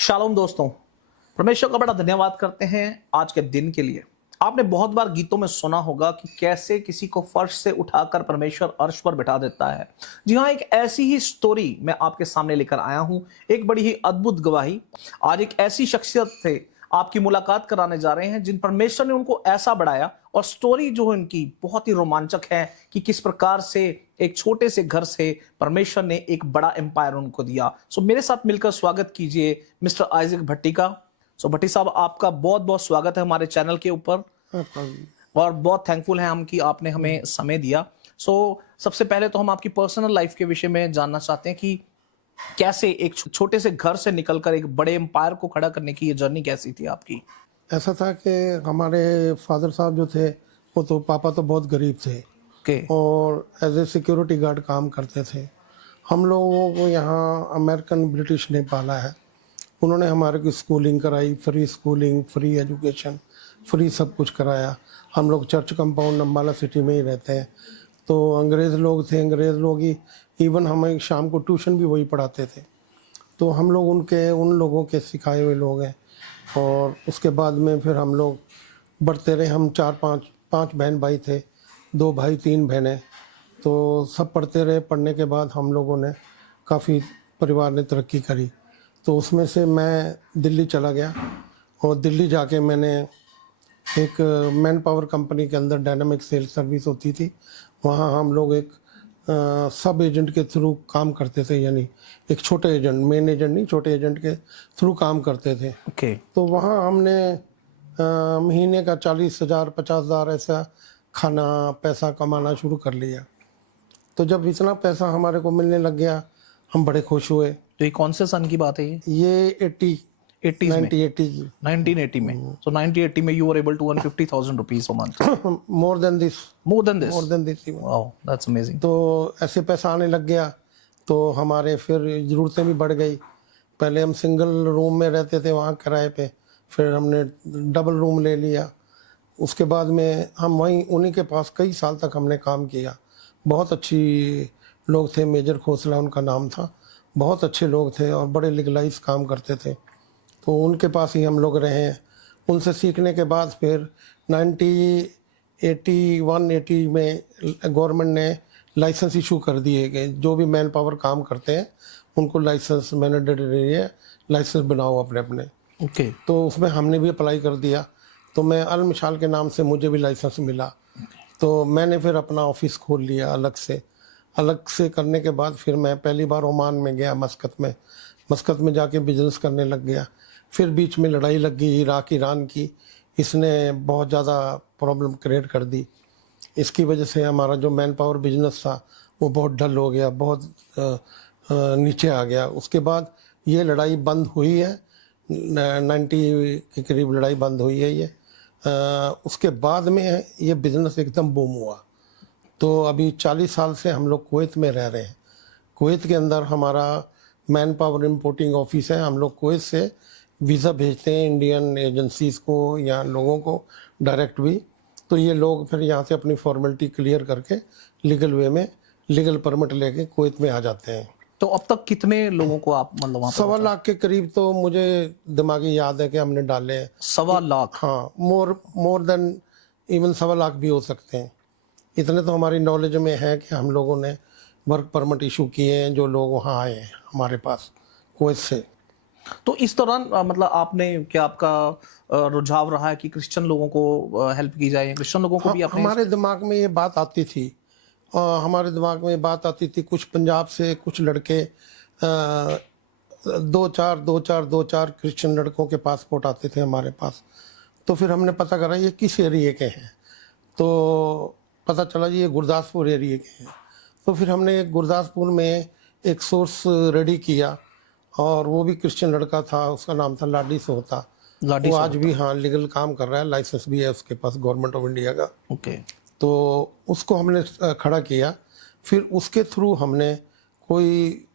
Shalom दोस्तों, परमेश्वर का बड़ा धन्यवाद करते हैं आज के दिन के लिए। आपने बहुत बार गीतों में सुना होगा कि कैसे किसी को फर्श से उठाकर परमेश्वर अर्श पर बिठा देता है। जी हाँ, एक ऐसी ही स्टोरी मैं आपके सामने लेकर आया हूं, एक बड़ी ही अद्भुत गवाही। आज एक ऐसी शख्सियत से आपकी मुलाकात कराने जा रहे हैं जिन परमेश्वर ने उनको ऐसा बढ़ाया, और स्टोरी जो है इनकी बहुत ही रोमांचक है कि किस प्रकार से एक छोटे से घर से परमेश्वर ने एक बड़ा एम्पायर उनको दिया। सो मेरे साथ मिलकर स्वागत कीजिए मिस्टर आइजक भट्टी का। सो भट्टी साहब, आपका बहुत बहुत स्वागत है हमारे चैनल के ऊपर, और बहुत थैंकफुल हैं हम कि आपने हमें समय दिया। सो सबसे पहले तो हम आपकी पर्सनल लाइफ के विषय में जानना चाहते हैं कि कैसे एक छोटे से घर से निकलकर एक बड़े एम्पायर को खड़ा करने की ये जर्नी कैसी थी आपकी? ऐसा था कि हमारे फादर साहब जो थे वो तो पापा तो बहुत गरीब थे ओके। और एज ए सिक्योरिटी गार्ड काम करते थे। हम लोगों को यहाँ अमेरिकन ब्रिटिश ने पाला है। उन्होंने हमारे की स्कूलिंग कराई, free schooling, free education, free सब कुछ कराया। हम लोग चर्च कंपाउंड अम्बाला सिटी में ही रहते हैं। तो अंग्रेज़ लोग थे, अंग्रेज़ लोग ही इवन हमें शाम को ट्यूशन भी वही पढ़ाते थे। तो हम लोग उन लोगों के सिखाए हुए लोग हैं। और उसके बाद में फिर हम लोग बढ़ते रहे। हम पाँच बहन भाई थे, 2 भाई 3 बहनें। तो सब पढ़ते रहे। पढ़ने के बाद हम लोगों ने काफ़ी, परिवार ने तरक्की करी। तो उसमें से मैं दिल्ली चला गया, और दिल्ली जाके मैंने एक मैन पावर कंपनी के अंदर डायनामिक सेल्स सर्विस होती थी, वहाँ हम लोग एक सब एजेंट के थ्रू काम करते थे। यानी एक छोटे एजेंट, मेन एजेंट नहीं, छोटे एजेंट के थ्रू काम करते थे। ओके। तो वहाँ हमने महीने का 40,000 50,000 ऐसा खाना पैसा कमाना शुरू कर लिया। तो जब इतना पैसा हमारे को मिलने लग गया, हम बड़े खुश हुए। तो ये कौन से सन की बात है ये 80s में? 1980 की। 1980 में। सो 1980 में you were able to earn 50,000 rupees per month. More than this. More than this? More than this. Wow, that's amazing. तो ऐसे पैसा आने लग गया, तो हमारे फिर ज़रूरतें भी बढ़ गई। पहले हम सिंगल रूम में रहते थे वहाँ किराए पे, फिर हमने डबल रूम ले लिया। उसके बाद में हम वहीं उन्हीं के पास कई साल तक हमने काम किया। बहुत अच्छी लोग थे, मेजर खोसला उनका नाम था। बहुत अच्छे लोग थे और बड़े लीगलाइज काम करते थे। तो उनके पास ही हम लोग रहे हैं। उनसे सीखने के बाद फिर 1981-80 में गवर्नमेंट ने लाइसेंस इशू कर दिए गए। जो भी मैन पावर काम करते हैं उनको लाइसेंस मैंडेटरी है, लाइसेंस बनाओ अपने अपने। ओके। तो उसमें हमने भी अप्लाई कर दिया। तो मैं अल मिसाल के नाम से मुझे भी लाइसेंस मिला। तो मैंने फिर अपना ऑफिस खोल लिया अलग से। अलग से करने के बाद फिर मैं पहली बार ओमान में गया, मस्कत में जाके बिजनेस करने लग गया। फिर बीच में लड़ाई लग गई इराक ईरान की। इसने बहुत ज़्यादा प्रॉब्लम क्रिएट कर दी। इसकी वजह से हमारा जो मैन पावर बिजनेस था वो बहुत डल हो गया, बहुत नीचे आ गया। उसके बाद ये लड़ाई बंद हुई है, 90 के करीब लड़ाई बंद हुई है ये। उसके बाद में ये बिज़नेस एकदम बूम हुआ। तो अभी 40 साल से हम लोग कुवैत में रह रहे हैं। कुवैत के अंदर हमारा मैन पावर इंपोर्टिंग ऑफिस है। हम लोग कुवैत से वीज़ा भेजते हैं इंडियन एजेंसीज़ को या लोगों को डायरेक्ट भी। तो ये लोग फिर यहाँ से अपनी फॉर्मेलिटी क्लियर करके लीगल वे में लीगल परमिट लेके कुवैत में आ जाते हैं। तो अब तक कितने लोगों को आप मतलब वहाँ 1.25 लाख के करीब तो मुझे दिमागी याद है कि हमने डाले हैं। 1.25 लाख? हाँ, मोर देन इवन 1.25 लाख भी हो सकते हैं। इतने तो हमारी नॉलेज में है कि हम लोगों ने वर्क परमिट इशू किए हैं जो लोग वहाँ आए हैं हमारे पास कुवैत से। तो इस दौरान मतलब आपने क्या, आपका रुझाव रहा है कि क्रिश्चियन लोगों को हेल्प की जाए, क्रिश्चियन लोगों को भी आपने? हमारे दिमाग में ये बात आती थी, हमारे दिमाग में बात आती थी। कुछ पंजाब से कुछ लड़के, 2-4 क्रिश्चियन लड़कों के पासपोर्ट आते थे हमारे पास। तो फिर हमने पता करा ये किस एरिए के हैं। तो पता चला जी ये गुरदासपुर एरिए के हैं। तो फिर हमने गुरदासपुर में एक सोर्स रेडी किया, और वो भी क्रिश्चियन लड़का था। उसका नाम था लाडी सोहता। वो आज भी हाँ लीगल काम कर रहा है, लाइसेंस भी है उसके पास गवर्नमेंट ऑफ इंडिया का। ओके। तो उसको हमने खड़ा किया। फिर उसके थ्रू हमने कोई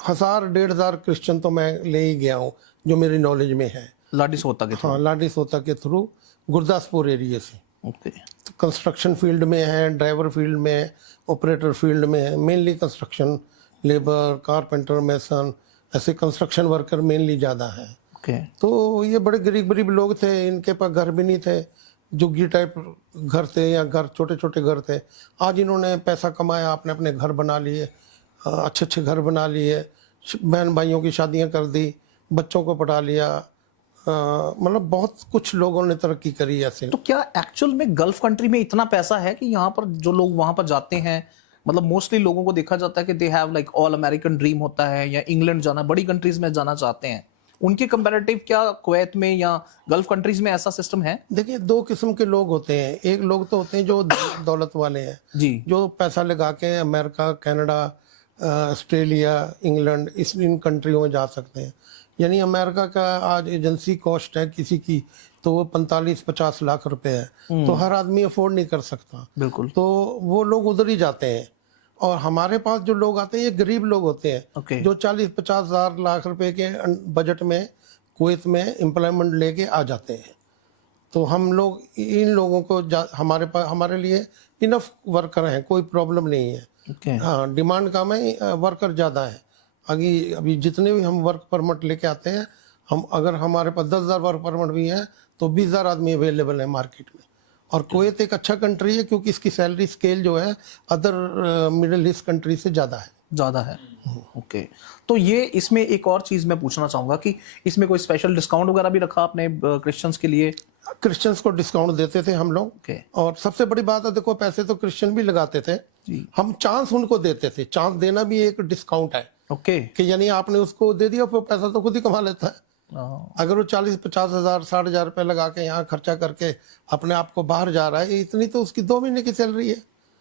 1,000-1,500 क्रिश्चियन तो मैं ले ही गया हूँ जो मेरी नॉलेज में है। लाडी सोहता के? हाँ, लाडी सोहता के थ्रू गुरदासपुर एरिया से। ओके। तो कंस्ट्रक्शन फील्ड में है, ड्राइवर फील्ड में, ऑपरेटर फील्ड में है, mainly construction, labour, carpenter, mason, ऐसे कंस्ट्रक्शन वर्कर मेनली ज़्यादा है। ओके। तो ये बड़े गरीब गरीब लोग थे, इनके पास घर भी नहीं थे, झुग्गी टाइप घर थे या घर छोटे छोटे घर थे। आज इन्होंने पैसा कमाया, आपने अपने घर बना लिए, अच्छे अच्छे घर बना लिए, बहन भाइयों की शादियां कर दी, बच्चों को पढ़ा लिया, मतलब बहुत कुछ लोगों ने तरक्की करी ऐसे। तो क्या एक्चुअल में गल्फ कंट्री में इतना पैसा है कि यहाँ पर जो लोग वहां पर जाते हैं, मतलब मोस्टली लोगों को देखा जाता है कि they have like all American dream होता है या इंग्लैंड जाना, बड़ी कंट्रीज में जाना चाहते हैं, उनके कंपैरेटिव क्या कुवैत में या गल्फ कंट्रीज में ऐसा सिस्टम है? देखिए, दो किस्म के लोग होते हैं। एक लोग तो होते हैं जो दौलत वाले हैं, जी। जो पैसा लगा के अमेरिका, कनाडा, ऑस्ट्रेलिया, इंग्लैंड इन कंट्रियों में जा सकते हैं। यानी अमेरिका का आज एजेंसी कॉस्ट है किसी की तो वो 45-50 लाख रुपए है, तो हर आदमी अफोर्ड नहीं कर सकता। बिल्कुल। तो वो लोग उधर ही जाते हैं। और हमारे पास जो लोग आते हैं ये गरीब लोग होते हैं, ओके। जो 40-50 हज़ार लाख रुपए के बजट में कुवैत में एम्प्लॉयमेंट लेके आ जाते हैं। तो हम लोग इन लोगों को हमारे पास, हमारे लिए इनफ वर्कर हैं, कोई प्रॉब्लम नहीं है। ओके। हाँ, डिमांड कम है, वर्कर ज़्यादा है। अभी जितने भी हम वर्क परमिट लेके आते हैं, हम अगर हमारे पास 10,000 वर्क परमिट भी हैं तो 20,000 आदमी अवेलेबल है मार्केट में। और कुवैत एक अच्छा कंट्री है क्योंकि इसकी सैलरी स्केल जो है अदर मिडिल ईस्ट कंट्री से ज़्यादा है। ज्यादा है। ओके। तो ये इसमें एक और चीज मैं पूछना चाहूंगा कि इसमें कोई स्पेशल डिस्काउंट वगैरह भी रखा आपने क्रिश्चियंस के लिए? क्रिश्चियंस को डिस्काउंट देते थे हम लोग। ओके। और सबसे बड़ी बात है, देखो पैसे तो क्रिश्चियन भी लगाते थे, जी। हम चांस उनको देते थे। चांस देना भी एक डिस्काउंट है ओके। कि यानी आपने उसको दे दिया, फिर पैसा तो खुद ही कमा लेता है। हाँ, अगर वो 40-50 हज़ार 60,000 रुपये लगा के यहाँ खर्चा करके अपने आप को बाहर जा रहा है, इतनी तो उसकी 2 महीने की सैलरी है।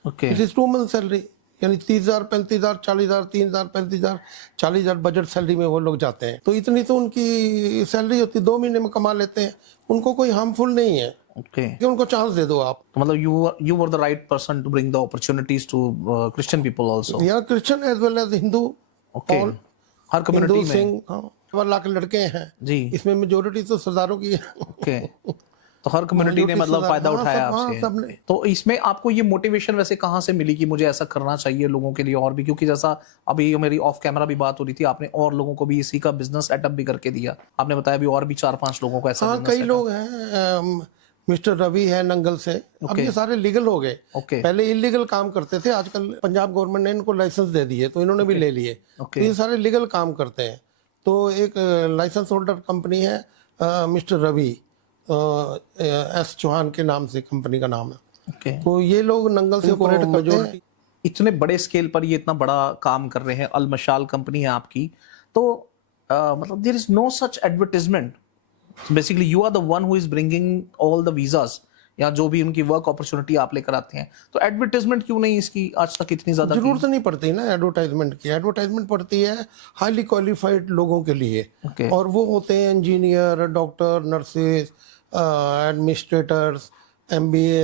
Okay. It is 2 month salary. यानी 30,000, 35,000, 40,000, 3,000, 35,000, 40,000 बजट सैलरी में वो लोग जाते हैं। तो इतनी तो उनकी सैलरी होती, 2 महीने में कमा लेते हैं। उनको कोई हार्मफुल नहीं है ओके। कि उनको चांस दे दो आप। तो मतलब you were the right person to bring the opportunities to Christian people also. यहाँ Christian as well as Hindu, okay. all हर कम्युनिटी हिंदू में। सिंह, हाँ, 1 लाख लड़के हैं जी। इसमें, मेजोरिटी तो सरदारों की है। ओके। तो हर कम्युनिटी ने मतलब फायदा हाँ, उठाया सब- हाँ, आपसे। सबने। तो इसमें आपको ये मोटिवेशन वैसे कहाँ से मिली कि मुझे ऐसा करना चाहिए लोगों के लिए और भी? क्योंकि जैसा अभी मेरी ऑफ कैमरा भी बात हो रही थी, आपने और लोगों को भी इसी का बिजनेस सेटअप भी करके दिया। आपने बताया भी और भी 4-5 लोगों को ऐसा हाँ, business कई लोग हैं। मिस्टर रवि है नंगल से, अब ये सारे लीगल हो गए। ओके। पहले इलीगल काम करते थे, आजकल पंजाब गवर्नमेंट ने इनको लाइसेंस दे दिए तो इन्होंने भी ले लिए। ओके। तो ये सारे लीगल काम करते हैं। तो एक लाइसेंस होल्डर कंपनी है, मिस्टर रवि, एस चौहान के नाम से कंपनी का नाम है। ओके। तो ये लोग नंगल से ऑपरेट करते हैं। इतने बड़े स्केल पर ये इतना बड़ा काम कर रहे हैं, अल मशाल कंपनी है आपकी, तो मतलब there is no such advertisement. Basically you are the one who is bringing all the visas या जो भी उनकी वर्क अपॉर्चुनिटी आप लेकर आते हैं, तो एडवर्टाइजमेंट क्यों नहीं इसकी आज तक इतनी ज्यादा? जरूरत नहीं पड़ती ना एडवर्टाइजमेंट की। एडवर्टाइजमेंट पड़ती है हाईली क्वालिफाइड लोगों के लिए। ओके। और वो होते हैं engineer, doctor, nurses, administrators, MBA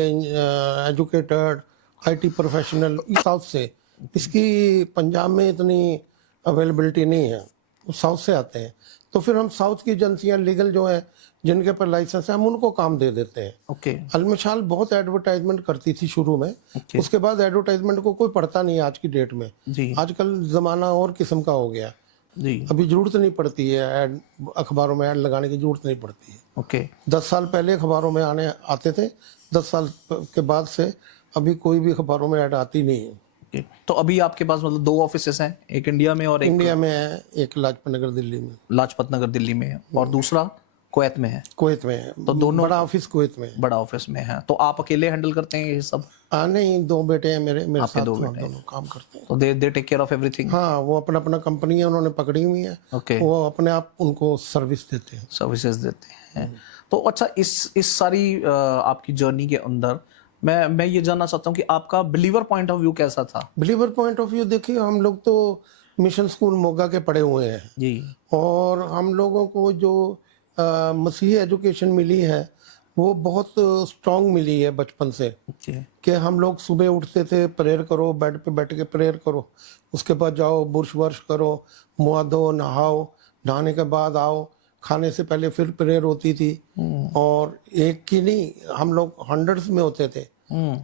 educated, IT professional. South से, इसकी पंजाब में इतनी अवेलेबिलिटी नहीं है, वो साउथ से आते हैं। तो फिर हम साउथ की एजेंसियां लीगल जो है, जिनके पर लाइसेंस है, हम उनको काम दे देते हैं। ओके। अलमशाल बहुत एडवर्टाइजमेंट करती थी शुरू में, ओके। उसके बाद एडवर्टाइजमेंट को कोई पढ़ता नहीं आज की डेट में। जी। आजकल जमाना और किस्म का हो गया, जी। अभी जरूरत नहीं पड़ती है ऐड, अखबारों में ऐड लगाने की जरूरत नहीं पड़ती है। ओके। 10 साल पहले अखबारों में आते थे, 10 साल के बाद से अभी कोई भी अखबारों में ऐड आती नहीं है। ओके। तो अभी आपके पास मतलब 2 ऑफिसेस हैं, एक इंडिया में और एक इंडिया में है, एक लाजपत नगर दिल्ली में, लाजपत नगर दिल्ली में है, और दूसरा कुवैत में है। कुवैत में है। तो दोनों बड़ा ऑफिस कुवैत में है। बड़ा ऑफिस में है। तो आप अकेले हैंडल करते हैं ये सब? नहीं, 2 बेटे हैं मेरे आपके साथ, 2 दोनों बेटे हैं। काम करते हैं। तो they take care of everything. हाँ, वो अपना अपना कंपनी है उन्होंने पकड़ी हुई है, ओके। वो अपने आप उनको सर्विस देते हैं। सर्विसेज देते हैं। तो अच्छा, इस सारी आपकी जर्नी के अंदर मैं ये जानना चाहता हूँ कि आपका बिलीवर पॉइंट ऑफ व्यू कैसा था? बिलीवर पॉइंट ऑफ व्यू, देखिए हम लोग तो मिशन स्कूल मोगा के पढ़े हुए हैं, जी। और हम लोगों को जो मसीही एजुकेशन मिली है वो बहुत स्ट्रांग मिली है बचपन से। ओके। कि हम लोग सुबह उठते थे, प्रेयर करो, बेड पे बैठ के प्रेयर करो, उसके बाद जाओ बुर्श वर्श करो, मुँह धो, नहाओ, नहाने के बाद आओ, खाने से पहले फिर प्रेयर होती थी। और एक की नहीं, हम लोग हंड्रेड्स में होते थे,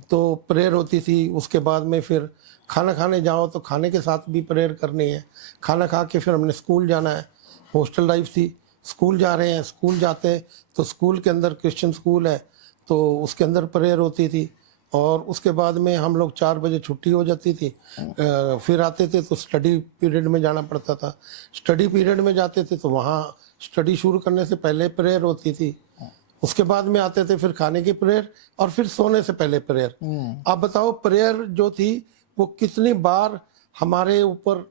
तो प्रेयर होती थी। उसके बाद में फिर खाना खाने जाओ तो खाने के साथ भी प्रेयर करनी है। खाना खा के फिर हमने स्कूल जाना है, हॉस्टल लाइफ थी, स्कूल जा रहे हैं, स्कूल जाते हैं तो स्कूल के अंदर क्रिश्चियन स्कूल है तो उसके अंदर प्रेयर होती थी। और उसके बाद में हम लोग 4 बजे छुट्टी हो जाती थी, फिर आते थे तो स्टडी पीरियड में जाना पड़ता था। स्टडी पीरियड में जाते थे तो वहाँ स्टडी शुरू करने से पहले प्रेयर होती थी, उसके बाद में आते थे फिर खाने की प्रेयर और फिर सोने से पहले प्रेयर। आप बताओ प्रेयर जो थी वो कितनी बार हमारे ऊपर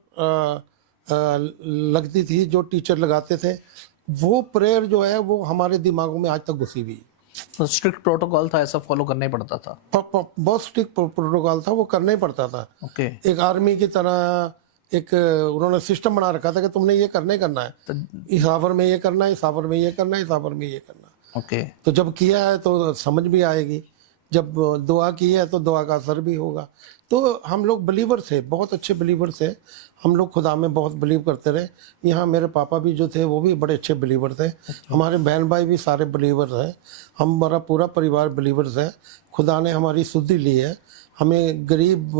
लगती थी, जो टीचर लगाते थे वो प्रेयर जो है वो हमारे दिमागों में आज तक घुसी हुई है। तो स्ट्रिक्ट प्रोटोकॉल था, ऐसा फॉलो करना ही पड़ता था। बहुत स्ट्रिक्ट प्रोटोकॉल था, वो करना ही पड़ता था। ओके। एक आर्मी की तरह एक उन्होंने सिस्टम बना रखा था कि तुमने ये करना है, इस आवर में ये करना है, इस आवर में ये करना है, इस आवर में ये करना है। ओके। तो जब किया है तो समझ भी आएगी, जब दुआ की है तो दुआ का असर भी होगा। तो हम लोग बिलीवर थे, बहुत अच्छे बिलीवर थे, हम लोग खुदा में बहुत बिलीव करते रहे। यहाँ मेरे पापा भी जो थे वो भी बड़े अच्छे बिलीवर थे, हमारे बहन भाई भी सारे बिलीवर हैं, हमारा पूरा परिवार बिलीवर्स है। खुदा ने हमारी शुद्धि ली है, हमें गरीब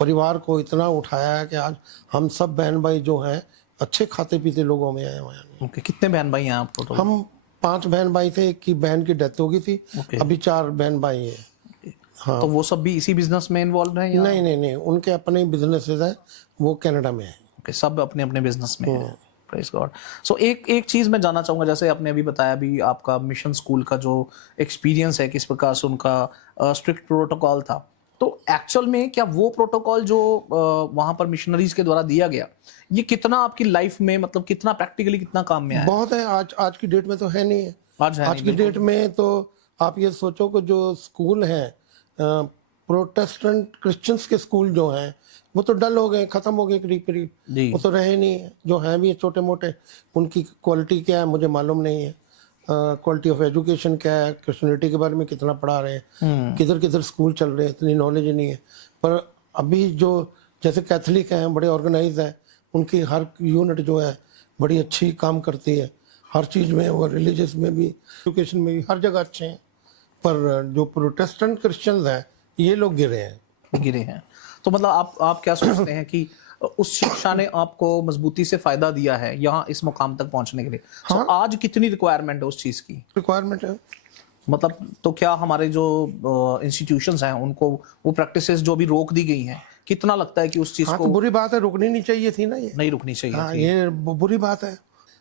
परिवार को इतना उठाया है कि आज हम सब बहन भाई जो हैं अच्छे खाते पीते लोगों में आए हुए हैं। ओके। कितने बहन भाई हैं आप टोटल? हम 5 बहन भाई थे, एक की बहन की डेथ हो गई थी, अभी 4 बहन भाई हैं। हाँ। तो वो सब भी इसी बिजनेस में इन्वॉल्व हैं या? नहीं, उनके अपने ही बिजनेसेस हैं, वो कनाडा में है। ओके, सब अपने अपने बिजनेस में हैं। Praise God. सो एक चीज मैं जानना चाहूंगा, जैसे आपने अभी बताया भी आपका मिशन स्कूल का जो एक्सपीरियंस है, किस प्रकार से उनका स्ट्रिक्ट प्रोटोकॉल था, तो एक्चुअल में क्या वो प्रोटोकॉल जो वहां पर मिशनरीज के द्वारा दिया गया, ये कितना आपकी लाइफ में, मतलब कितना प्रैक्टिकली कितना काम में आया? बहुत है, आज की डेट में तो है नहीं है। आज की डेट में तो आप ये सोचो कि जो स्कूल हैं प्रोटेस्टेंट क्रिश्चियंस के स्कूल जो हैं वो तो डल हो गए, खत्म हो गए करीब, वो तो रहे नहीं है। जो हैं भी छोटे मोटे, उनकी क्वालिटी क्या है मुझे मालूम नहीं है। क्वालिटी ऑफ एजुकेशन क्या है, क्रिश्चियनिटी के बारे में कितना पढ़ा रहे हैं, किधर किधर स्कूल चल रहे हैं, इतनी नॉलेज नहीं है। पर अभी जो जैसे कैथलिक हैं बड़े ऑर्गेनाइज हैं, उनकी हर यूनिट जो है बड़ी अच्छी काम करती है, हर चीज़ में, वो रिलीजियस में भी, एजुकेशन में भी, हर जगह अच्छे हैं। पर जो प्रोटेस्टेंट क्रिश्चियंस हैं ये लोग गिरे हैं। तो मतलब आप क्या सोचते हैं कि उस शिक्षा ने आपको मजबूती से फायदा दिया है यहाँ इस मुकाम तक पहुंचने के लिए? हाँ? So, आज कितनी रिक्वायरमेंट है उस चीज की? रिक्वायरमेंट है मतलब, तो क्या हमारे जो इंस्टीट्यूशंस हैं उनको वो प्रैक्टिसेस जो भी रोक दी गई हैं, कितना लगता है कि उस चीज को? तो बुरी बात है, रुकनी नहीं चाहिए थी ना, ये नहीं रुकनी चाहिए हाँ, थी। ये बुरी बात है।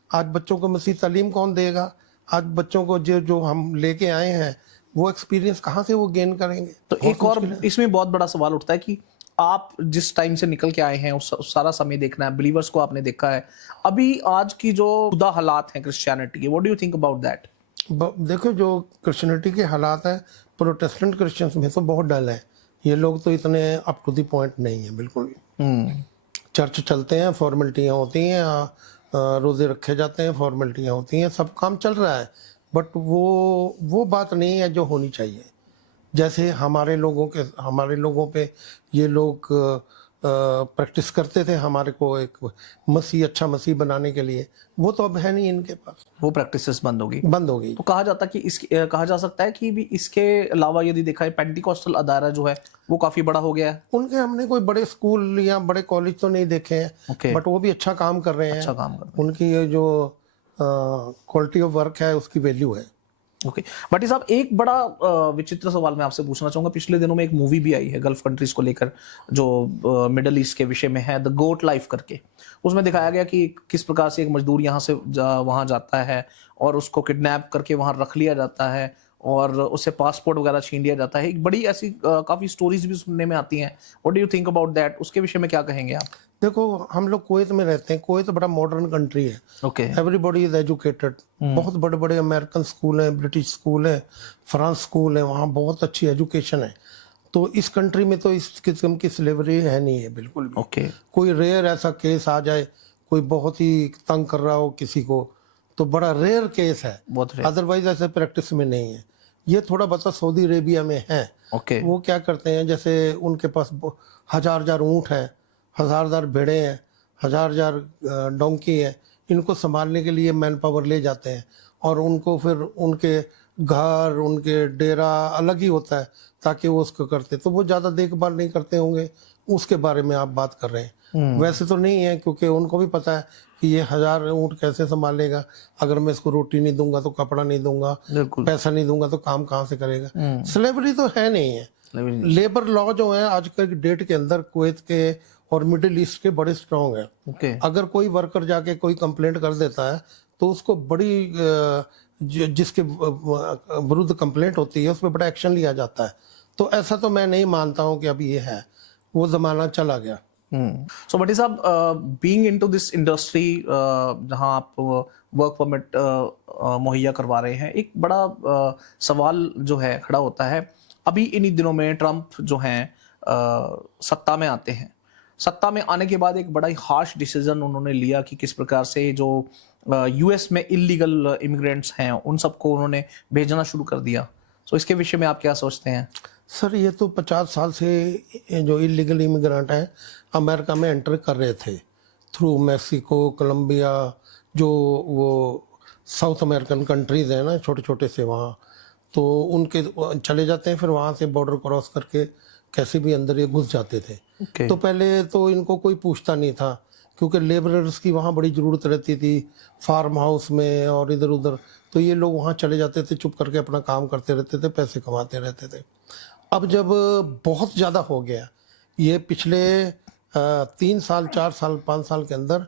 आज बच्चों को मसीह तालीम कौन देगा? आज बच्चों को जो हम लेके आए हैं वो एक्सपीरियंस कहाँ से वो गेन करेंगे? तो एक और इसमें बहुत बड़ा सवाल उठता है कि आप जिस टाइम से निकल के आए हैं उस सारा समय देखना है, बिलीवर्स को आपने देखा है, अभी आज की जो खुदा हालात हैं क्रिश्चियनिटी के, what do you think about that? देखो, जो क्रिश्चियनिटी के हालात हैं प्रोटेस्टेंट क्रिश्चियंस में तो बहुत डल है। ये लोग तो इतने अप टू द पॉइंट नहीं है बिल्कुल भी। चर्च चलते हैं, फॉर्मेलिटियाँ होती हैं, रोजे रखे जाते हैं, फॉर्मेलिटियाँ होती हैं, सब काम चल रहा है, बट वो बात नहीं है जो होनी चाहिए। जैसे हमारे लोगों पे ये लोग प्रैक्टिस करते थे हमारे को एक अच्छा मसीह बनाने के लिए, वो तो अब है नहीं इनके पास, वो प्रैक्टिसेस बंद हो गई। तो कहा जा सकता है कि भी इसके अलावा यदि देखा है, पेंटिकॉस्टल अदारा जो है वो काफी बड़ा हो गया है। उनके हमने कोई बड़े स्कूल या बड़े कॉलेज तो नहीं देखे हैं, बट वो भी अच्छा काम कर रहे हैं। उनकी ये जो क्वालिटी ऑफ वर्क है उसकी वैल्यू है। ओके। भट्टी साहब, एक बड़ा विचित्र सवाल मैं आपसे पूछना चाहूंगा। पिछले दिनों में एक मूवी भी आई है गल्फ कंट्रीज को लेकर, जो मिडल ईस्ट के विषय में है, द गोट लाइफ करके। उसमें दिखाया गया कि किस प्रकार से एक मजदूर यहाँ से वहां जाता है और उसको किडनैप करके वहां रख लिया जाता है और उससे पासपोर्ट वगैरह छीन लिया जाता है। एक बड़ी ऐसी काफी स्टोरीज भी सुनने में आती हैं। What do you think about that? उसके विषय में क्या कहेंगे आप? देखो, हम लोग कुवैत में रहते हैं, कुवैत बड़ा मॉडर्न कंट्री है। ओके। Everybody is educated. बहुत बड़े बड़े अमेरिकन स्कूल हैं, ब्रिटिश स्कूल है, फ्रांस स्कूल है, वहाँ बहुत अच्छी एजुकेशन है। तो इस कंट्री में तो इस किस्म की स्लेवरी है नहीं है बिल्कुल भी। ओके। कोई रेयर ऐसा केस आ जाए, कोई बहुत ही तंग कर रहा हो किसी को, तो बड़ा रेयर केस है, अदरवाइज ऐसे प्रैक्टिस में नहीं है। ये थोड़ा बता सऊदी अरेबिया में है। वो क्या करते हैं, जैसे उनके पास हजार ऊँट है, हजार भेड़े हैं, हजार डोंकी है, इनको संभालने के लिए मैन पावर ले जाते हैं और उनको फिर उनके घर, उनके डेरा अलग ही होता है ताकि वो उसको करते, तो वो ज़्यादा देखभाल नहीं करते होंगे, उसके बारे में आप बात कर रहे हैं। वैसे तो नहीं है, क्योंकि उनको भी पता है कि ये 1000 ऊँट कैसे संभालेगा, अगर मैं इसको रोटी नहीं दूंगा तो कपड़ा नहीं दूंगा, बिल्कुल। पैसा नहीं दूंगा तो काम कहाँ से करेगा। स्लेवरी तो है नहीं है। लेबर लॉ जो है आज के डेट के अंदर कुवैत के और मिडिल ईस्ट के बड़े स्ट्रांग है। ओके। अगर कोई वर्कर जाके कोई कंप्लेंट कर देता है तो उसको बड़ी जिसके विरुद्ध कंप्लेंट होती है उस पर बड़ा एक्शन लिया जाता है। तो ऐसा तो मैं नहीं मानता हूँ कि अभी ये है, वो जमाना चला गया। सो भट्टी साहब, बीइंग इनटू दिस इंडस्ट्री, जहां आप वर्क परमिट मुहैया करवा रहे हैं, एक बड़ा सवाल जो है खड़ा होता है। अभी इन्हीं दिनों में ट्रम्प जो हैं सत्ता में आते हैं। सत्ता में आने के बाद एक बड़ा ही हार्श डिसीजन उन्होंने लिया कि किस प्रकार से जो यूएस में इलीगल इमिग्रेंट्स हैं उन सबको उन्होंने भेजना शुरू कर दिया। सो इसके विषय में आप क्या सोचते हैं? सर, ये तो 50 साल से जो इलीगल इमिग्रेंट हैं अमेरिका में एंटर कर रहे थे थ्रू मैक्सिको, कोलंबिया, जो वो साउथ अमेरिकन कंट्रीज हैं ना, छोटे छोटे से, वहाँ तो उनके चले जाते हैं, फिर वहाँ से बॉर्डर क्रॉस करके कैसे भी अंदर ये घुस जाते थे। Okay. तो पहले तो इनको कोई पूछता नहीं था, क्योंकि लेबरर्स की वहाँ बड़ी ज़रूरत रहती थी, फार्म हाउस में और इधर उधर, तो ये लोग वहाँ चले जाते थे, चुप करके अपना काम करते रहते थे, पैसे कमाते रहते थे। अब जब बहुत ज़्यादा हो गया, ये पिछले 3 साल, 4 साल, 5 साल के अंदर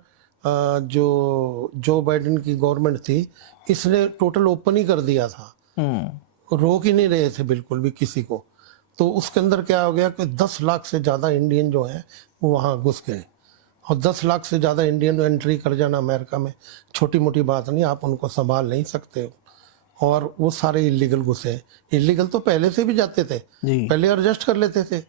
जो बाइडेन की गवर्नमेंट थी, इसने टोटल ओपन ही कर दिया था, रोक ही नहीं रहे थे बिल्कुल भी किसी को। तो उसके अंदर क्या हो गया कि 10 लाख से ज़्यादा इंडियन जो हैं वो वहाँ घुस गए, और 10 लाख से ज़्यादा इंडियन एंट्री कर जाना अमेरिका में छोटी मोटी बात नहीं, आप उनको संभाल नहीं सकते हो। और वो सारे इलीगल घुसे। इलीगल तो पहले से भी जाते थे, पहले एडजस्ट कर लेते थे,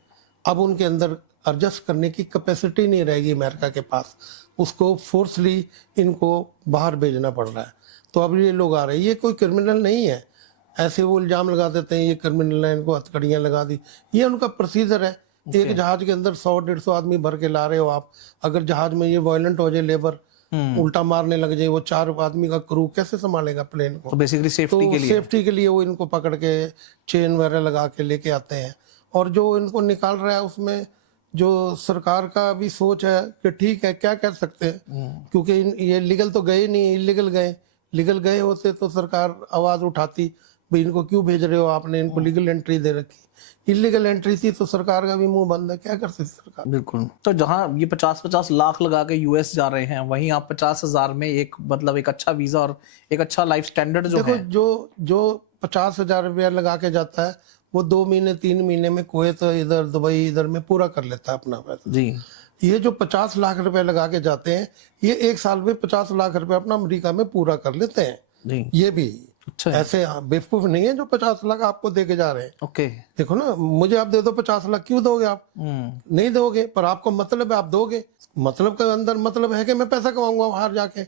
अब उनके अंदर एडजस्ट करने की कैपेसिटी नहीं रहेगी अमेरिका के पास, उसको फोर्सली इनको बाहर भेजना पड़ रहा है। तो अब ये लोग आ रहे हैं, ये कोई क्रिमिनल नहीं है, ऐसे वो इल्ज़ाम लगा देते हैं ये क्रिमिनल है, इनको हथकड़ियाँ लगा दी, ये उनका प्रोसीजर है। एक जहाज के अंदर 100-150 आदमी भर के ला रहे हो आप, अगर जहाज में ये वायलेंट हो जाए, लेबर उल्टा मारने लग जाए, वो 4 आदमी का क्रू कैसे संभालेगा प्लेन को? तो बेसिकली सेफ्टी के लिए वो इनको पकड़ के चेन वगैरह लगा के लेके आते हैं। और जो इनको निकाल रहा है उसमें जो सरकार का भी सोच है कि ठीक है, क्या कर सकते हैं, क्योंकि ये लीगल तो गए नहीं, इलीगल गए। लीगल गए होते तो सरकार आवाज उठाती, भाई इनको क्यों भेज रहे हो, आपने इनको लीगल एंट्री दे रखी। इलीगल एंट्री थी तो सरकार का भी मुंह बंद है, क्या कर सकती सरकार। बिल्कुल। तो जहां ये 50-50 लाख लगा के यूएस जा रहे हैं, वहीं आप 50,000 में एक मतलब एक अच्छा वीजा और एक अच्छा लाइफ स्टैंडर्ड जो है। जो 50,000 रुपया लगा के जाता है वो 2 महीने 3 महीने में कुवैत, इधर दुबई, इधर में पूरा कर लेता है अपना पैसा जी। ये जो 50 लाख रुपए लगा के जाते हैं, ये 1 साल में 50 लाख रुपए अपना अमेरिका में पूरा कर लेते हैं जी। ये भी अच्छा, ऐसे बेवकूफ नहीं है जो 50 लाख आपको दे के जा रहे हैं। ओके। देखो ना, मुझे आप दे दो 50 लाख, क्यों दोगे आप? नहीं दोगे, पर आपको मतलब है आप दोगे, मतलब के अंदर मतलब है कि मैं पैसा कमाऊंगा बाहर जाके।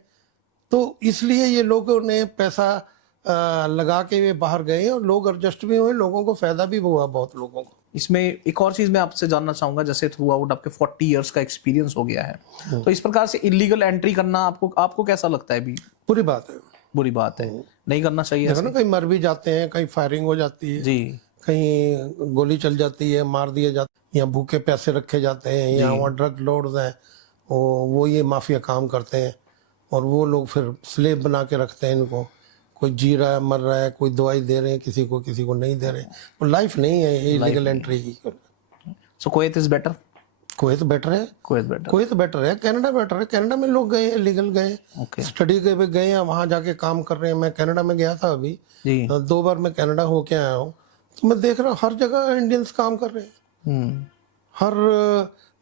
तो इसलिए ये लोगों ने पैसा लगा के वे बाहर गए और लोग एडजस्ट भी हुए, लोगों को फायदा भी हुआ बहुत लोगों को। इसमें एक और चीज मैं आपसे जानना चाहूंगा, जैसे थ्रू आउट आपके 40 इयर्स का एक्सपीरियंस हो गया है, तो इस प्रकार से इलीगल एंट्री करना आपको कैसा लगता है? भी बुरी बात है, बुरी बात है, नहीं करना चाहिए। देखो ना, कहीं मर भी जाते हैं, कहीं फायरिंग हो जाती है जी, कहीं गोली चल जाती है, मार दिए जाते हैं, या भूखे पैसे रखे जाते हैं, या वहाँ ड्रग लॉर्ड्स हैं वो ये माफिया काम करते हैं, और वो लोग फिर स्लेव बना के रखते हैं इनको। कोई जी रहा है, मर रहा है, कोई दवाई दे रहे हैं किसी को नहीं दे रहे। वो लाइफ नहीं है ये इलीगल एंट्री की। So Kuwait is better? Kuwait better है, कुवैत बेटर है, कनाडा बेटर है। कनाडा में लोग गए, लीगल गए, स्टडी के गए हैं, वहाँ जाके काम कर रहे हैं। मैं कनाडा में गया था अभी, 2 बार मैं कनाडा होके आया हूँ, तो मैं देख रहा हूँ हर जगह इंडियंस काम कर रहे हैं। हर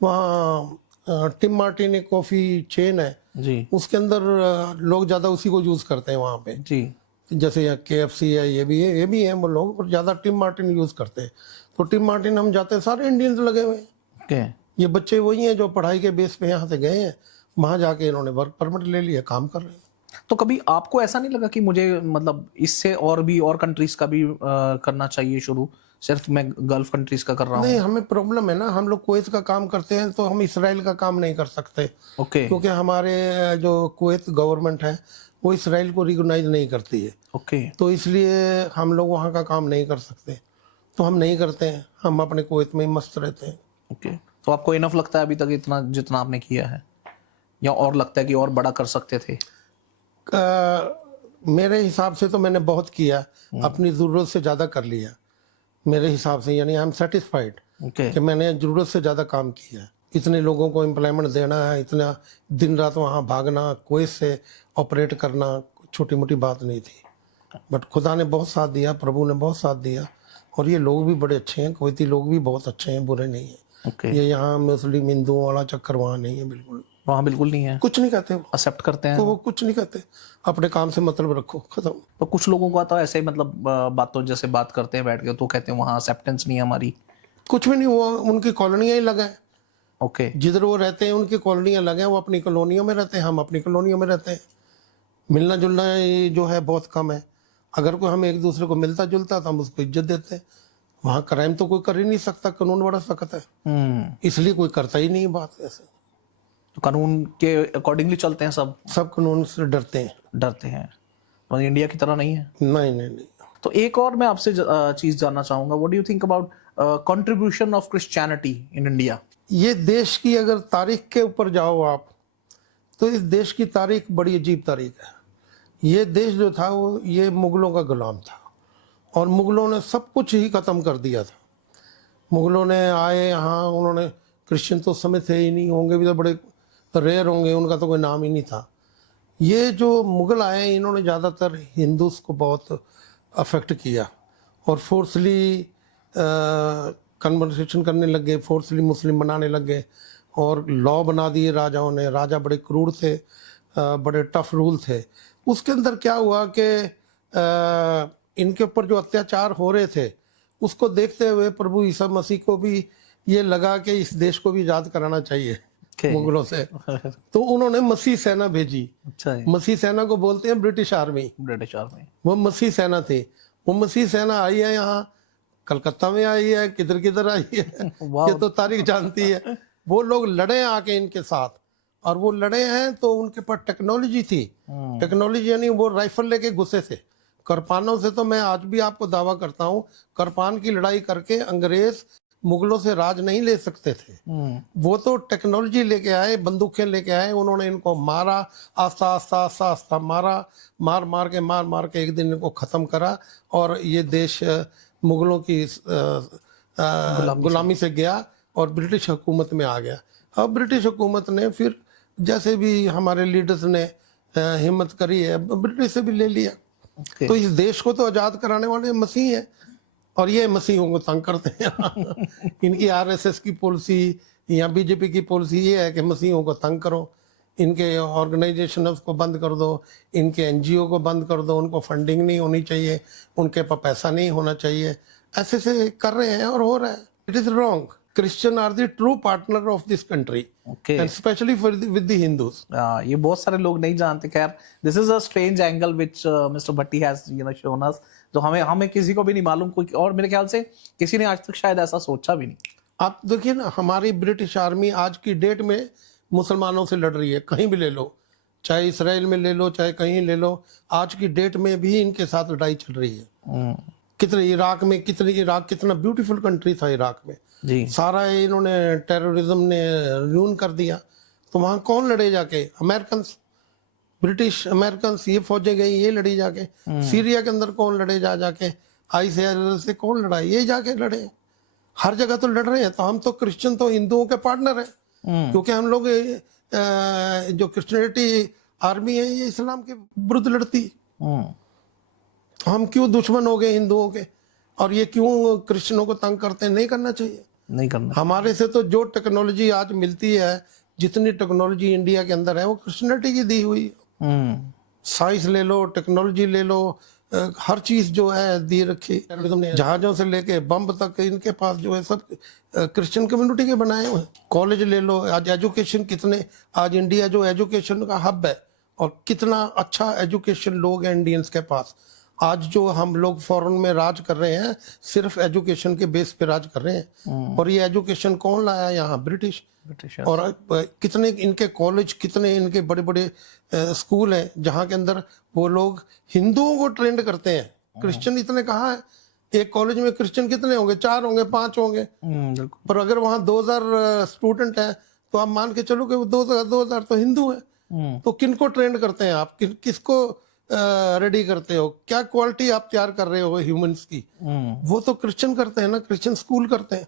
वहाँ टिम मार्टिन एक कॉफी चेन है जी, उसके अंदर लोग ज्यादा उसी को यूज करते हैं वहाँ पे जी। जैसे यहाँ KFC है, ये भी है वो लोग, पर ज्यादा टिम मार्टिन यूज करते हैं। तो टिम मार्टिन हम जाते हैं, सारे इंडियंस लगे हुए हैं। ये बच्चे वही हैं जो पढ़ाई के बेस पे यहाँ से गए हैं, वहाँ जाके इन्होंने वर्क परमिट ले लिया, काम कर रहे हैं। तो कभी आपको ऐसा नहीं लगा कि मुझे मतलब इससे और भी और कंट्रीज का भी करना चाहिए शुरू, सिर्फ मैं गल्फ कंट्रीज का कर रहा नहीं, हूँ? हमें प्रॉब्लम है ना, हम लोग कुवैत का काम करते हैं तो हम इसराइल का काम नहीं कर सकते, ओके क्योंकि हमारे जो कुवैत गवर्नमेंट है वो इसराइल को रिकॉग्नाइज नहीं करती है, ओके तो इसलिए हम लोग वहाँ का काम नहीं कर सकते, तो हम नहीं करते हैं, हम अपने कुवैत में ही मस्त रहते हैं। ओके। तो आपको इनफ लगता है अभी तक इतना जितना आपने किया है, या और लगता है कि और बड़ा कर सकते थे? मेरे हिसाब से तो मैंने बहुत किया, अपनी ज़रूरत से ज़्यादा कर लिया मेरे हिसाब से, यानी आई एम सेटिस्फाइड ओके कि मैंने ज़रूरत से ज़्यादा काम किया है। इतने लोगों को एम्प्लॉयमेंट देना है, इतना दिन रात वहाँ भागना, कुवैत से ऑपरेट करना छोटी मोटी बात नहीं थी, बट खुदा ने बहुत साथ दिया, प्रभु ने बहुत साथ दिया, और ये लोग भी बड़े अच्छे हैं, कुवैती लोग भी बहुत अच्छे हैं, बुरे नहीं हैं। ओके। ये यहाँ मुस्लिम हिंदुओं वाला चक्कर वहाँ नहीं है, बिल्कुल वहाँ बिल्कुल नहीं है, कुछ नहीं कहते वो, एक्सेप्ट करते हैं। तो वो कुछ नहीं कहते, अपने काम से मतलब रखो, खत्म। तो कुछ लोगों का तो ऐसे ही मतलब बातों जैसे बात करते हैं बैठ के, तो कहते हैं वहाँ एक्सेप्टेंस नहीं है हमारी। कुछ भी नहीं, वो उनकी कॉलोनियाँ ही लगा है, ओके जिधर वो रहते हैं उनकी कॉलोनियाँ लगे हैं, वो अपनी कॉलोनियों में रहते हैं, हम अपनी कॉलोनियों में रहते हैं। मिलना जुलना ये जो है बहुत कम है, अगर कोई हम एक दूसरे को मिलता जुलता तो हम उसको इज्जत देते हैं। वहाँ क्राइम तो कोई कर ही नहीं सकता, कानून बड़ा सख्त है, इसलिए कोई करता ही नहीं बात ऐसे, तो कानून के अकॉर्डिंगली चलते हैं सब, सब कानून से डरते हैं। डरते हैं। तो इंडिया की तरह नहीं है। नहीं नहीं नहीं। तो एक और मैं आपसे चीज जानना चाहूंगा, what do you think about contribution of Christianity in India? ये देश की अगर तारीख के ऊपर जाओ आप, तो इस देश की तारीख बड़ी अजीब तारीख है। ये देश जो था वो ये मुगलों का गुलाम था, और मुगलों ने सब कुछ ही ख़त्म कर दिया था। मुगलों ने आए यहाँ, उन्होंने, क्रिश्चियन तो उस समय थे ही नहीं, होंगे भी तो बड़े रेयर होंगे, उनका तो कोई नाम ही नहीं था। ये जो मुगल आए इन्होंने ज़्यादातर हिंदूस को बहुत अफेक्ट किया, और फोर्सली कन्वर्सेशन करने लग गए, फोर्सली मुस्लिम बनाने लग गए, और लॉ बना दिए राजाओं ने। राजा बड़े क्रूर थे, बड़े टफ रूल थे। उसके अंदर क्या हुआ कि इनके ऊपर जो अत्याचार हो रहे थे उसको देखते हुए प्रभु ईसा मसीह को भी ये लगा कि इस देश को भी आज़ाद कराना चाहिए मुगलों से, तो उन्होंने मसीह सेना भेजी। अच्छा है। मसीह सेना को बोलते हैं ब्रिटिश आर्मी, ब्रिटिश आर्मी। वो मसीह सेना थी। वो मसीह सेना आई है यहाँ, कलकत्ता में आई है, किधर किधर आई है, ये तो तारीख जानती है। वो लोग लड़े आके इनके साथ, और वो लड़े हैं तो उनके पास टेक्नोलॉजी थी। टेक्नोलॉजी यानी वो राइफल लेके घुसे थे। करपानों से तो मैं आज भी आपको दावा करता हूँ, करपान की लड़ाई करके अंग्रेज मुगलों से राज नहीं ले सकते थे। वो तो टेक्नोलॉजी लेके आए, बंदूकें लेके आए, उन्होंने इनको मारा, आस्ता आस्ता आस्ता आस्ता मारा, मार मार के एक दिन इनको ख़त्म करा, और ये देश मुगलों की गुलामी से गया और ब्रिटिश हुकूमत में आ गया। अब ब्रिटिश हुकूमत ने फिर जैसे भी हमारे लीडर्स ने हिम्मत करी है, ब्रिटिश से भी ले लिया। Okay. तो इस देश को तो आज़ाद कराने वाले मसीह हैं, और ये मसीहों को तंग करते हैं। इनकी आरएसएस की पॉलिसी या बीजेपी की पॉलिसी ये है कि मसीहों को तंग करो, इनके ऑर्गेनाइजेशन को बंद कर दो, इनके एनजीओ को बंद कर दो, उनको फंडिंग नहीं होनी चाहिए, उनके पास पैसा नहीं होना चाहिए, ऐसे से कर रहे हैं और हो रहा है। It is wrong. Christian are the true partner of this country, Okay. and especially with the Hindus. ये बहुत सारे लोग नहीं जानते। खैर, this is a strange angle which mister Bhatti has shown अस, जो हमें किसी को भी नहीं मालूम, कोई, और मेरे ख्याल से किसी ने आज तक शायद ऐसा सोचा भी नहीं। आप देखिए ना, हमारी ब्रिटिश आर्मी आज की डेट में मुसलमानों से लड़ रही है, कहीं भी ले लो, चाहे इसराइल में ले लो, चाहे कहीं ले लो, आज की डेट में भी इनके साथ लड़ाई चल रही है। इराक कितना ब्यूटीफुल कंट्री था इराक में जी। सारा इन्होंने टेररिज्म ने रून कर दिया, तो वहाँ कौन लड़े जाके? अमेरिकन्स, ब्रिटिश अमेरिकन्स, ये फौजें गई, ये लड़ी जाके। सीरिया के अंदर कौन लड़े जाके? ISIL से कौन लड़ा? ये जाके लड़े। हर जगह तो लड़ रहे हैं। तो हम तो क्रिश्चियन तो हिंदुओं के पार्टनर हैं, क्योंकि हम लोग जो क्रिश्चियनिटी आर्मी है ये इस्लाम के विरुद्ध लड़ती, तो हम क्यों दुश्मन हो गए हिंदुओं के, और ये क्यों क्रिश्चियनों को तंग करते हैं? नहीं करना चाहिए, नहीं करना। हमारे से तो जो टेक्नोलॉजी आज मिलती है, जितनी टेक्नोलॉजी इंडिया के अंदर है वो क्रिश्चियनिटी की दी हुई है। साइंस ले लो, टेक्नोलॉजी ले लो, हर चीज जो है दी रखी। जहाजों से लेके बम तक इनके पास जो है सब क्रिश्चियन कम्युनिटी के बनाए हुए हैं। कॉलेज ले लो, आज एजुकेशन कितने, आज इंडिया जो एजुकेशन का हब है और कितना अच्छा एजुकेशन लोग हैं इंडियंस के पास। आज जो हम लोग फॉरेन में राज कर रहे हैं सिर्फ एजुकेशन के बेस पे राज कर रहे हैं। और ये एजुकेशन कौन लाया यहाँ? ब्रिटिश। और कितने इनके कॉलेज, कितने इनके बड़े बड़े स्कूल हैं जहाँ के अंदर वो लोग हिंदुओं को ट्रेंड करते हैं। क्रिश्चियन इतने कहाँ है? एक कॉलेज में क्रिश्चियन कितने होंगे? 4 होंगे, 5 होंगे। पर अगर वहाँ 2000 स्टूडेंट हैं तो आप मान के चलो कि वो 2000 तो हिंदू है। तो किनको ट्रेंड करते हैं आप? किसको रेडी करते हो? क्या क्वालिटी आप तैयार कर रहे हो ह्यूमंस की? वो तो क्रिश्चियन करते हैं ना, क्रिश्चियन स्कूल करते हैं।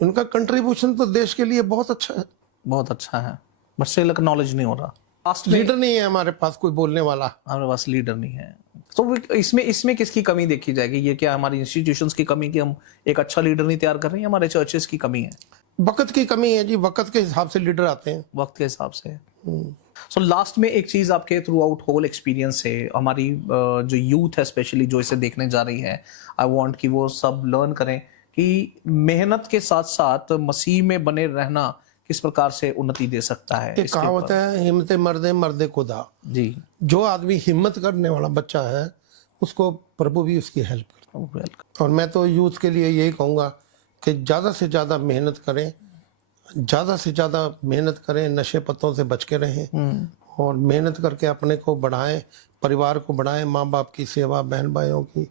उनका कंट्रीब्यूशन तो देश के लिए बहुत अच्छा है। बहुत अच्छा है, बट स्टिल नॉलेज नहीं हो रहा। लीडर नहीं है हमारे पास कोई बोलने वाला। हमारे पास लीडर नहीं है, तो इसमें किसकी कमी देखी जाएगी? ये क्या हमारी इंस्टीट्यूशंस की कमी कि हम एक अच्छा लीडर नहीं तैयार कर रहे हैं, हमारे चर्चेस की कमी है? वक्त की कमी है जी, वक्त के हिसाब से लीडर आते हैं, वक्त के हिसाब से। सो लास्ट में एक चीज आपके थ्रू आउट होल एक्सपीरियंस है, हमारी जो यूथ है स्पेशली जो इसे देखने जा रही है, आई वांट कि वो सब लर्न करें कि मेहनत के साथ साथ मसीह में बने रहना किस प्रकार से उन्नति दे सकता है। एक कहावत है, हिम्मत मर्दे मर्दे खुदा। जी, जो आदमी हिम्मत करने वाला बच्चा है उसको प्रभु भी उसकी हेल्प करता है। और मैं तो यूथ के लिए यही कहूँगा कि ज़्यादा से ज़्यादा मेहनत करें, ज़्यादा से ज़्यादा मेहनत करें, नशे पत्तों से बच के रहें और मेहनत करके अपने को बढ़ाएं, परिवार को बढ़ाएं, माँ बाप की सेवा, बहन भाइयों की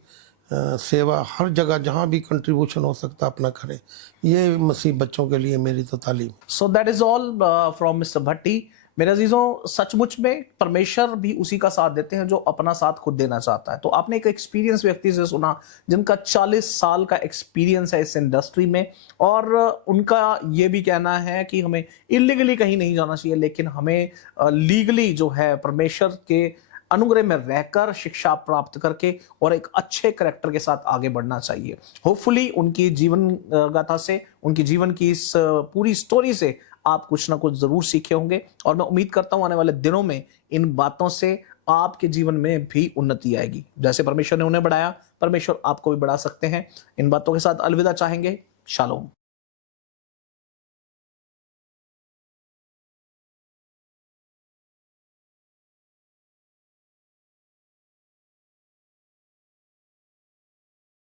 सेवा, हर जगह जहाँ भी कंट्रीब्यूशन हो सकता अपना करें। ये मसीह बच्चों के लिए मेरी तो तालीम। So that is all from mister Bhatti. मेरे अजीजों, सचमुच में परमेश्वर भी उसी का साथ देते हैं जो अपना साथ खुद देना चाहता है। तो आपने एक एक्सपीरियंस व्यक्ति से सुना जिनका 40 साल का एक्सपीरियंस है इस इंडस्ट्री में, और उनका ये भी कहना है कि हमें इलीगली कहीं नहीं जाना चाहिए, लेकिन हमें लीगली जो है परमेश्वर के अनुग्रह में रहकर शिक्षा प्राप्त करके और एक अच्छे करैक्टर के साथ आगे बढ़ना चाहिए। होपफुली उनकी जीवन गाथा से, उनकी जीवन की इस पूरी स्टोरी से आप कुछ ना कुछ जरूर सीखे होंगे, और मैं उम्मीद करता हूं आने वाले दिनों में इन बातों से आपके जीवन में भी उन्नति आएगी। जैसे परमेश्वर ने उन्हें बढ़ाया, परमेश्वर आपको भी बढ़ा सकते हैं। इन बातों के साथ अलविदा चाहेंगे। शालोम।